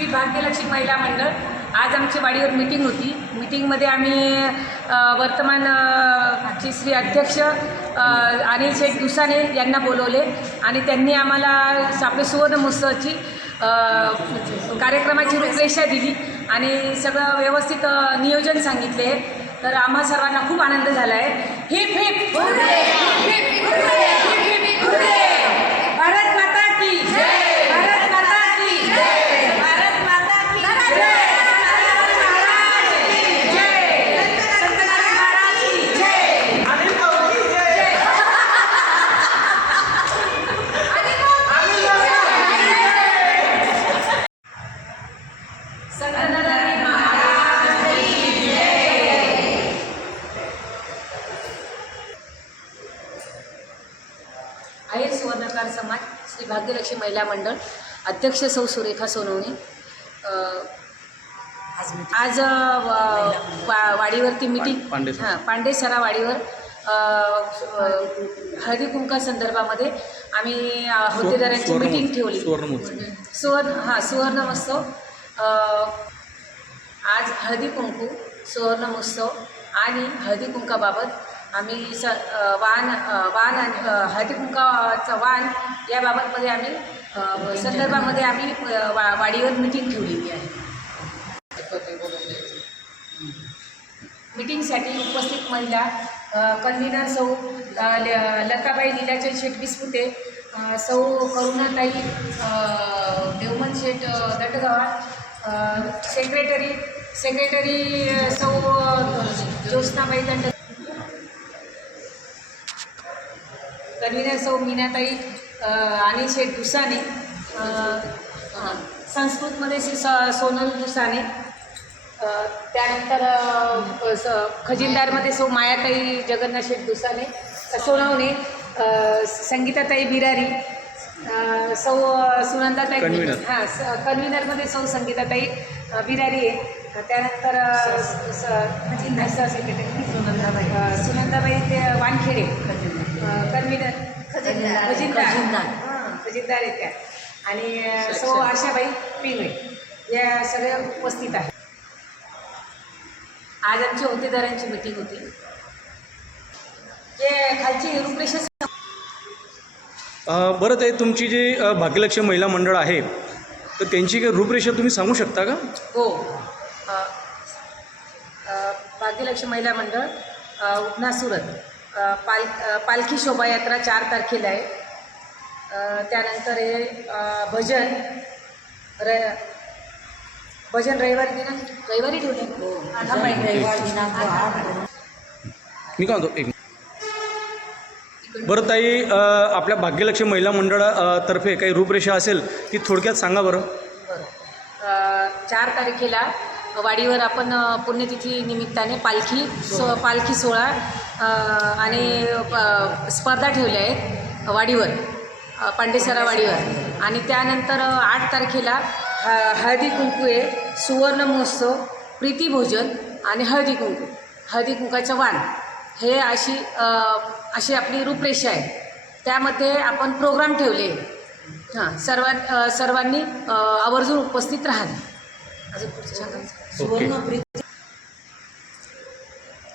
श्री भाग्यलक्ष्मी महिला मंडळ आज आमची वाडीवर मीटिंग होती मीटिंगमध्ये आम्ही वर्तमान ची श्री अध्यक्ष अनिल शेठ दुसाने यांना बोलवले आणि त्यांनी आम्हाला आपल्या सुवर्ण महोत्सवाची कार्यक्रमाची रूपरेषा दिली आणि सगळं व्यवस्थित नियोजन सांगितले तर आम्हा सर्वांना खूप आनंद झाला आहे hip hip hip hip hip hip Bharat Mata की भारत माता की भारत माता की जय संत महाराज की जय संत महाराज आहेर सुवर्णकार समाज श्री भाग्यलक्ष्मी महिला मंडळ अध्यक्ष सौ सुरेखा सोनवणे. आज वा- वाडीवरती मिटिंग पांडे- हां पांडेसरा वाडीवर हळदी कुंका संदर्भामध्ये आम्ही सुवर्ण मिटिंग ठेवली. सुवर्ण हां सुवर्ण महोत्सव. आज हळदी कुंकू सुवर्ण महोत्सव आणि हळदी कुंकाबाबत आम्ही स वान वान आणि हळदी कुंकाचं वान याबाबतमध्ये आम्ही संदर्भामध्ये आम्ही वा वाडीवर मिटिंग ठेवलेली आहे. मिटिंगसाठी उपस्थित महिला कन्व्हिनर सौ ल- लताबाई लीलाचंद शेठ बिस्पुते सौ करुणाताई देवमन शेट अ, सेक्रेटरी सेक्रेटरी सौ ज्योत्नाबाई दंड कन्व्हिनर सौ मीनाताई आणि शेठ दुसाने हां, संस्कृतमध्ये श्री स सोनल दुसाने त्यानंतर स- खजिनदारमध्ये सौ मायाताई जगन्नाथ शेठ दुसाने सोनवणे संगीताताई बिरारी सौ सुनंदाताई. हां स कन्व्हिनरमध्ये सौ संगीताताई बिरारी आहे त्यानंतर सेक्रेटरी सुनंदाबाई सुनंदाबाई ते वानखेडे कन्व्हिनर खजिनदार. हां, खजिनदार आहेत त्या. आणि सौ आशाबाई पिंगळे या सगळ्या उपस्थित आहेत. आज आमची होतेदारांची मीटिंग होती. जे खालची रूपरेषा अ, बरं ते तुमची जी अ, भाग्यलक्ष्मी महिला मंडळ आहे तर त्यांची काही रूपरेषा तुम्ही सांगू शकता का? हो. भाग्यलक्ष्मी महिला मंडळ उपना सुरत. पाल पालखी शोभायात्रा चार तारखेला आहे. त्यानंतर हे भजन र भजन रविवारी दिनांक रविवारी ठेवले? हो. रविवार दिनांक आठ मी काय म्हणतो एक बरं ताई आपल्या भाग्यलक्ष्मी महिला मंडळा अ, तर्फे काही रूपरेषा असेल ती थोडक्यात सांगा बरं. बरं. चार तारखेला वाडीवर आपण पुण्यतिथी निमित्ताने पालखी सो पालखी सोहळा आणि स्पर्धा ठेवल्या आहेत वाडीवर पांडेसरा वाडीवर. आणि त्यानंतर आठ तारखेला हळदी कुंकू आहे सुवर्ण महोत्सव प्रीतीभोजन आणि हळदी कुंकू हळदी कुंकाचं वाण. हे अशी अशी आपली रूपरेषा आहे. त्यामध्ये आपण प्रोग्राम ठेवले. हां सर्वां सर्वांनी आवर्जून उपस्थित राहावे. अजून पुढचं सांगायचं सुवर्ण प्रीती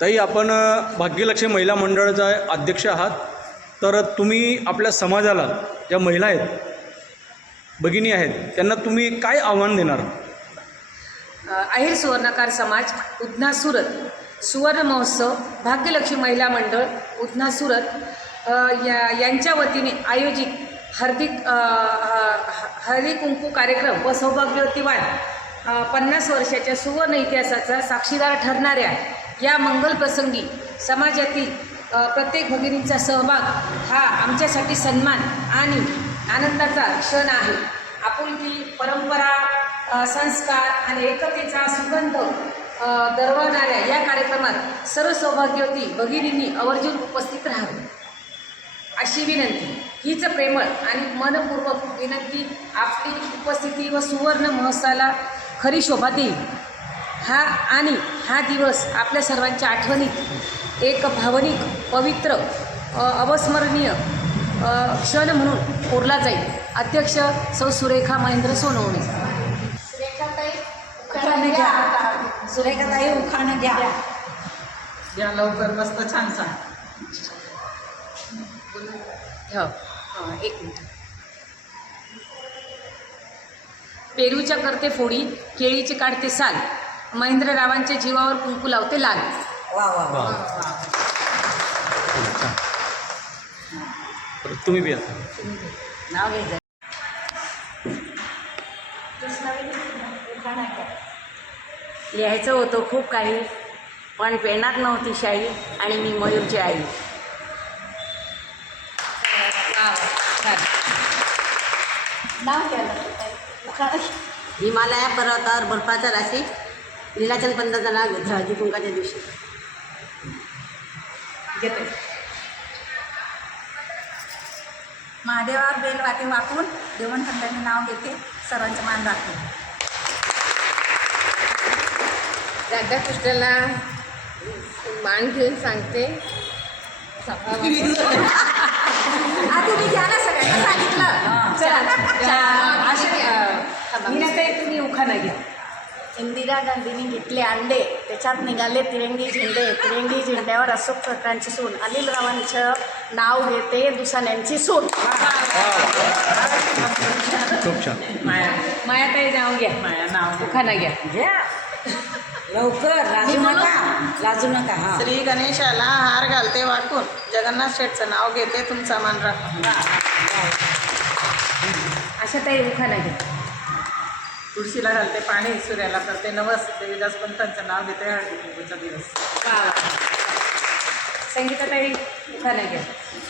ताई आपण भाग्यलक्ष्मी महिला मंडळाचा अध्यक्ष आहात. तर तुम्ही आपल्या समाजाला ज्या महिला आहेत भगिनी आहेत त्यांना तुम्ही काय आव्हान देणार? अ, आहेर सुवर्णकार समाज उधना सुरत. सुवर्ण महोत्सव भाग्यलक्ष्मी महिला मंडळ उधना सुरत. या यांच्या वतीने आयोजित हार्दिक अ, हळदी कुंकू कार्यक्रम व सौभाग्यवती वाढ पन्नास वर्षाच्या सुवर्ण इतिहासाचा साक्षीदार ठरणाऱ्या या मंगल प्रसंगी समाजातील प्रत्येक भगिनींचा सहभाग हा आमच्यासाठी सन्मान आणि आनंदाचा क्षण आहे. आपुलकी परंपरा संस्कार आणि एकतेचा सुगंध दरवणाऱ्या दरवळणाऱ्या या कार्यक्रमात सर्व सौभाग्यवती भगिनींनी आवर्जून उपस्थित राहावे. अशी विनंती हीच प्रेमळ आणि मनपूर्वक विनंती आपली उपस्थिती व सुवर्ण महोत्सवाला खरी शोभा देईल. हा आणि हा दिवस आपल्या सर्वांच्या आठवणीत एक भावनिक पवित्र अवस्मरणीय क्षण म्हणून कोरला जाईल. अध्यक्ष सौ सुरेखा महेंद्र सोनवणे. उखाणं घ्या. सुरेखाताई उखाणं घ्या. द्या लवकर मस्त छान सांग. हो हा, एक मिनिट. पेरूच्या करते फोडी केळीचे काढते साल. महेंद्ररावांच्या जीवावर कुंकू लावते लाल. वा वा वा. तुम्ही बी आता नाव घ्यायचं लिहायचं होतं खूप काही पण पेनात नव्हती शाई आणि मी मयूरची आई. हिमालया पर्वतावर बर्फाचा राशी लीलाचंद पंताचं घेतलं हळदी कुंकाच्या दिवशी. घेते. महादेवावर बेल वाटे वाकून देवणखंडाने नाव घेते. सर्वांचे मान राखते. राधाकृष्णाला मान घेऊन सांगते. तुम्ही घ्या ना सगळ्यांना सांगितलं. मीनाताई तुम्ही उखाणा घ्या. इंदिरा गांधींनी घेतले अंडे त्याच्यात निघाले तिरंगी झेंडे. तिरंगी झेंड्यावर अशोक चक्रांची सून. अनिल रावांचं नाव घेते दुसाण्यांची सून. खूप छान. माया मायाताई नाव घ्या. माया नाव उखाणा घ्या. घ्या. लवकर. लाजू नका. लाजू नका हा. श्री गणेशाला हार घालते वाकून जगन्नाथ शेठचं नाव घेते तुमचा मान राखून. अशा ताई उखाणा घ्या. तुळशीला घालते पाणी सूर्याला करते. नवस देवीदास पंतांचं नाव घेते हळदी कुंकूचा दिवस. संगीताताई घ्या.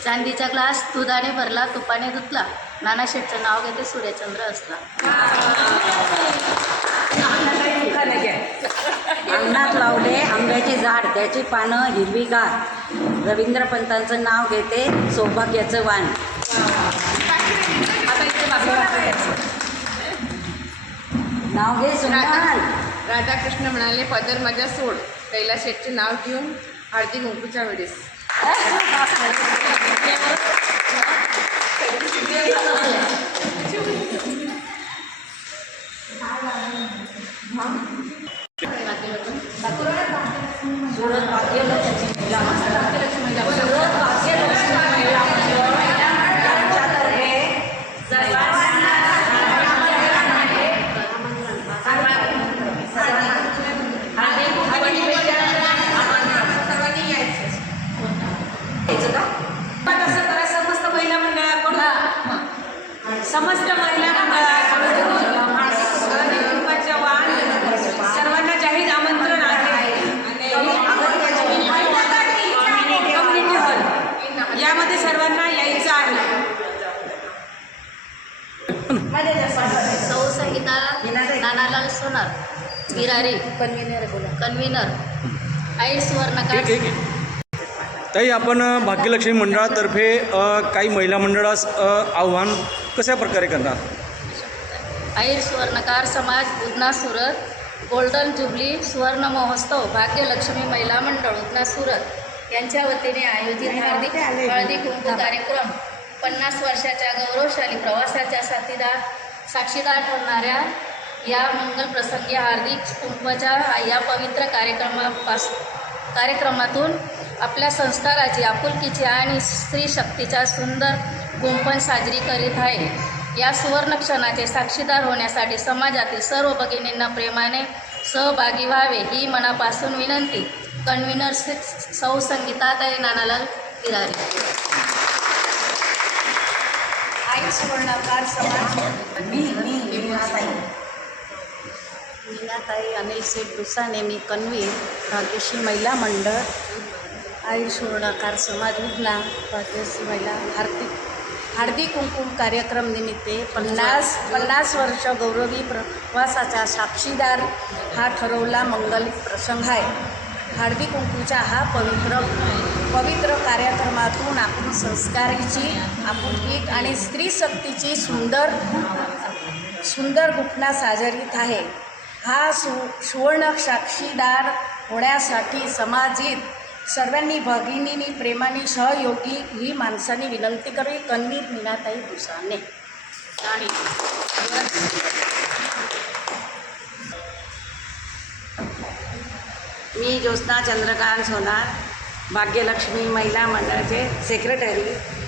चांदीचा ग्लास दुधाने भरला तुपाने धुतला. नाना शेठचं नाव घेते सूर्यचंद्र असला. घ्या. अंगणात लावले आंब्याचे झाड त्याची पानं हिरवीगार. रवींद्र पंतांचं नाव घेते सौभाग्याचं वाण आता इथे. नाव घे सुनाल राधाकृष्ण म्हणाले पदर माझ्या सोड कैलास शेठचे नाव घेऊन हळदी कुंकूच्या वेळेस सुरत भाग्यलक्ष्मी महिला मंडळ सुरत भाग्यलक्ष्मी महिला मंडळ यांच्यातर्फे पण असं करा समस्त महिला मंडळाकडून हं. समस्त महिला मंडळाकडून हळदी कुंकवाच्या वाण सर्वांना जाहीर आमंत्रण आहे कम्युनिटी हॉल यामध्ये सर्वांना यायचं आहे सौ संगीता नानालाल सोनार बिरारी कन्व्हिनर बोला. कन्व्हिनर आई ठीक सुवर्णकार आहे ठीक आहे. ताई आपण भाग्यलक्ष्मी मंडळातर्फे काही महिला मंडळास आव्हान कशा प्रकारे करणार? आई सुवर्णकार समाज उदना सुरत गोल्डन जुबली सुवर्ण महोत्सव भाग्यलक्ष्मी महिला मंडळ उदना सुरत यांच्या वतीने आयोजित हार्दिक हळदी कुंकू कार्यक्रम पन्नास वर्षाच्या गौरवशाली प्रवासाच्या साथीदार साक्षीदार ठरणाऱ्या या मंगल प्रसंगी हार्दिक कुंकवाच्या या पवित्र कार्यक्रमापास कार्यक्रमातून आपल्या संस्काराची आपुलकीची आणि स्त्री शक्तीच्या सुंदर गुंफण साजरी करीत आहे. या सुवर्ण क्षणाचे साक्षीदार होण्यासाठी समाजातील सर्व भगिनींना प्रेमाने सहभागी व्हावे ही मनापासून विनंती. कन्व्हिनर सौ संगीताताई नानालाल तिरारी. आई सुवर्णाकार समाज मी मी मीनाताई अनिल शेठ दुसाने मी कन्वी भाग्यश्री महिला मंडळ आई समाज उदना भाग्यश्री महिला हार्दिक हार्दिक कुंकुम कार्यक्रम निमित्ते पन्नास पन्नास वर्ष गौरवी प्रवासाचा साक्षीदार हा ठरवला मंगलिक प्रसंग आहे. हळदी कुंकूचा हा पवित्र पवित्र कार्यक्रमातून आपण संस्काराची आपुलकी आणि स्त्री शक्तीची सुंदर सुंदर घटना साजरीत आहे. हा सु सुवर्ण साक्षीदार होण्यासाठी समाजित सर्वांनी भगिनींनी प्रेमाने सहयोगी ही माणसाने विनंती करी कन्नीर मीनाताई दुसाने. आणि मी ज्योत्ना चंद्रकांत सोनार भाग्यलक्ष्मी महिला मंडळाचे सेक्रेटरी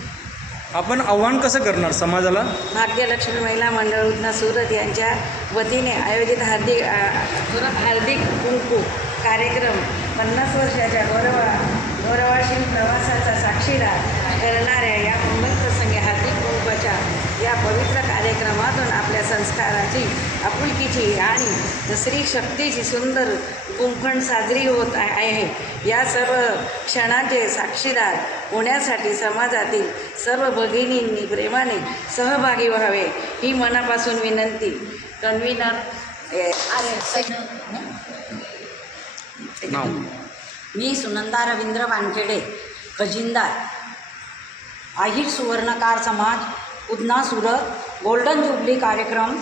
आपण आव्हान कसं करणार समाजाला? भाग्यलक्ष्मी महिला मंडळ उधना सुरत यांच्या वतीने आयोजित हार्दिक हार्दिक कुंकू कार्यक्रम पन्नास वर्षाच्या गौरव गौरवाशील प्रवासाचा साक्षीदार करणाऱ्या या मंगल प्रसंगी हार्दिक कुंकूच्या या पवित्र कार्यक्रमातून आपल्या संस्काराची आपुलकीची आणि स्त्री शक्तीची सुंदर गुंफण साजरी होत आहे. या सर्व क्षणाचे साक्षीदार होण्यासाठी समाजातील सर्व भगिनींनी प्रेमाने सहभागी व्हावे ही मनापासून विनंती. कन्व्हिनर मी सुनंदा रवींद्र वानखेडे खजिनदार. आहिर सुवर्णकार समाज उदना सुरत गोल्डन जुबली कार्यक्रम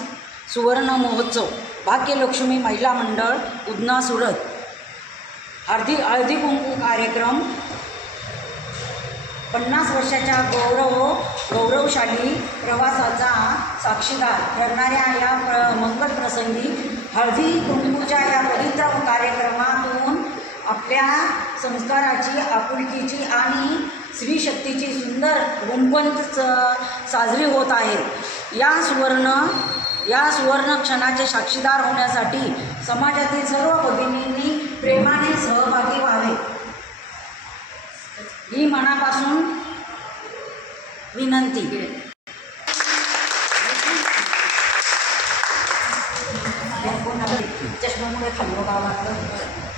सुवर्ण महोत्सव भाग्यलक्ष्मी महिला मंडळ उदना सुरत. हळदी हळदी कुंकू कार्यक्रम. पन्नास वर्षाच्या गौरव गौरवशाली प्रवासाचा साक्षीदार ठरणाऱ्या या प्र मंगल प्रसंगी हळदी कुंकूच्या या पवित्र कार्यक्रमातून आपल्या संस्काराची आपुलकीची आणि स्त्रीशक्तीची सुंदर गुंफण स- साजरी होत आहे. या सुवर्ण या सुवर्ण क्षणाचे साक्षीदार होण्यासाठी समाजातील सर्व भगिनींनी प्रेमाने सहभागी व्हावे. ही मनापासून विनंती. चष्म्यामुळे खाल्लो गावात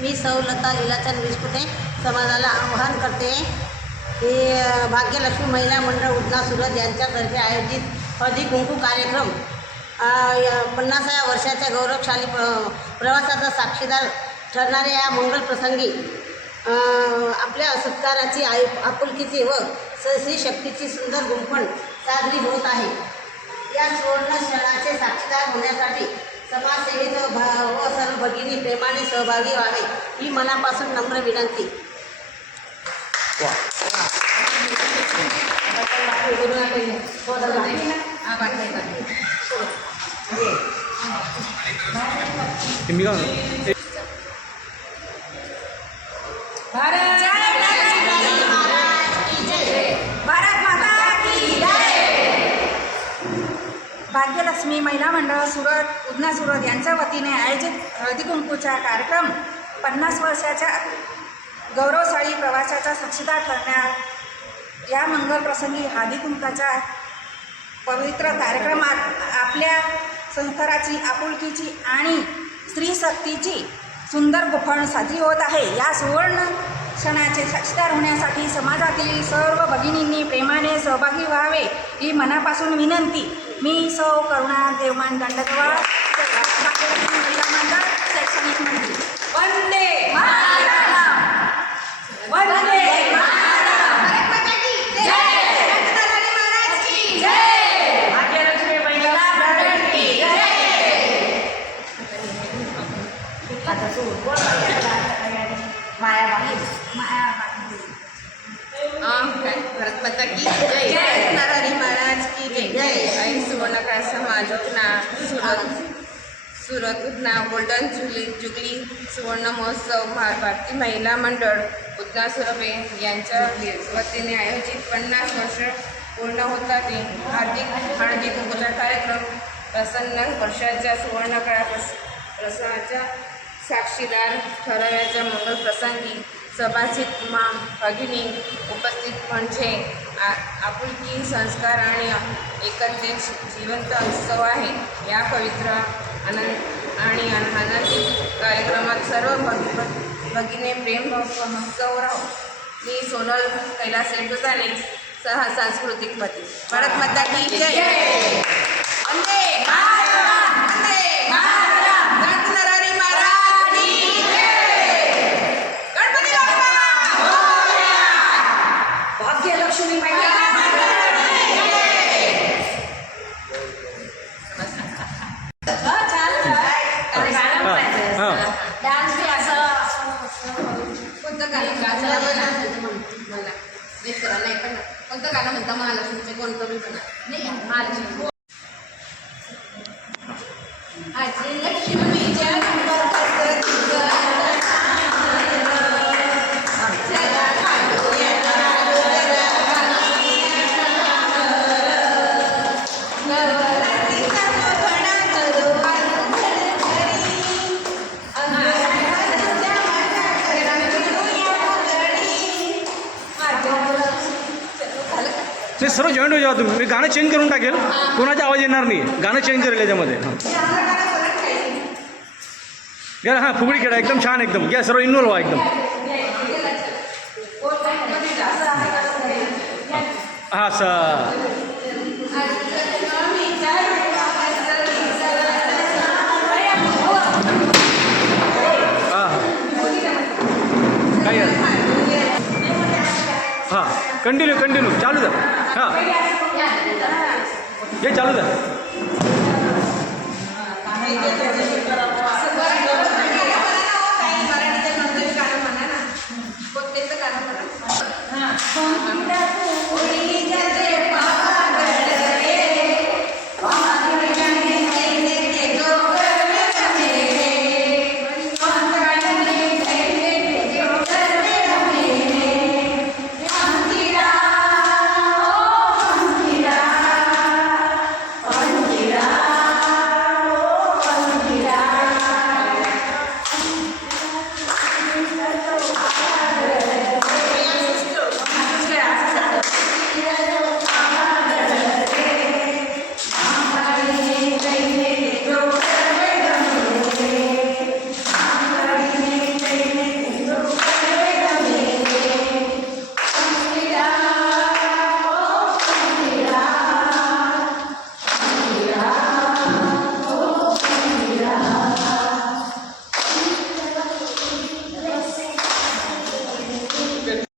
मी सौलता लीलाचंद विस्कुटे समाजाला आवाहन करते. हे भाग्यलक्ष्मी महिला मंडळ उदना सुरत यांच्यातर्फे आयोजित हळदी कुंकू कार्यक्रम. पन्नासाव्या वर्षाच्या गौरवशाली प्र प्रवासाचा साक्षीदार ठरणाऱ्या या मंगल प्रसंगी आपल्या सत्काराची आयु आपुलकीची व स्त्री शक्तीची सुंदर गुंफण साजरी होत आहे. या सुवर्ण क्षणाचे साक्षीदार होण्यासाठी समाजसेवेचं भा व सर्व भगिनी प्रेमाने सहभागी व्हावे ही मनापासून नम्र विनंती. भारत! भाग्यलक्ष्मी महिला मंडळ सुरत उदना सुरत यांच्या वतीने आयोजित हळदी कुंकूचा कार्यक्रम पन्नास वर्षाच्या गौरवशाळी प्रवासाचा साक्षीदार ठरण्यात या मंगलप्रसंगी हळदी कुंकाच्या पवित्र कार्यक्रमात आपल्या संस्काराची आपुलकीची आणि स्त्रीशक्तीची सुंदर गुफण साजरी होत आहे. या सुवर्ण क्षणाचे साक्षीदार होण्यासाठी समाजातील सर्व भगिनींनी प्रेमाने सहभागी व्हावे ही मनापासून विनंती. मी सौ करुणा देवमान दंडकवाड भाग्यलक्ष्मी मंडळ शैक्षणिक मंत्री वंदे वंदे भाग्यलक्ष्मी महिला मंडळ की आता तू बोल माया बाकी माया बाकी आम काय भारत माता की जय जय. नरहरी महाराज की जय. समाज उतना सुरत सुरत उतना गोल्डन जुबली जुबली सुवर्ण महोत्सव भारतीय महिला मंडळ उतना सुरभे यांच्या वतीने आयोजित पन्नास वर्ष पूर्ण होतात हार्दिक हळदी कुंकूचा कार्यक्रम प्रसन्न वर्षाच्या सुवर्णकाळा प्रस प्रसंगाच्या साक्षीदार ठराव्याच्या मंगल प्रसंगी सभासित मा भगिनी उपस्थित म्हणजे आ आपुलकी संस्कार आणि एकत्रित जिवंत उत्सव आहे. या पवित्र आनंद आणि आनंदी कार्यक्रमात सर्व भग भगिने प्रेम महोत्सव राहो. मी सोनल कैलास रेडुसाने सह सांस्कृतिक पती. भारत माता की जय. त्याला म्हणता महालक्ष्मीचे कोण कमी म्हणा नाही महालक्ष्मी आज लक्ष्मीच्या सर्व जॉईंट हो जेव्हा तुम्ही. मी गाणं चेंज करून टाकेल. कोणाचा आवाज येणार नाही. गाणं चेंज करेल याच्यामध्ये. हां. हां फुगडी खेळा. एकदम छान एकदम. या सर्व इन्वॉल्व व्हा एकदम. हां सर कंटिन्यू कंटिन्यू चालू द्या हां हे चालू द्या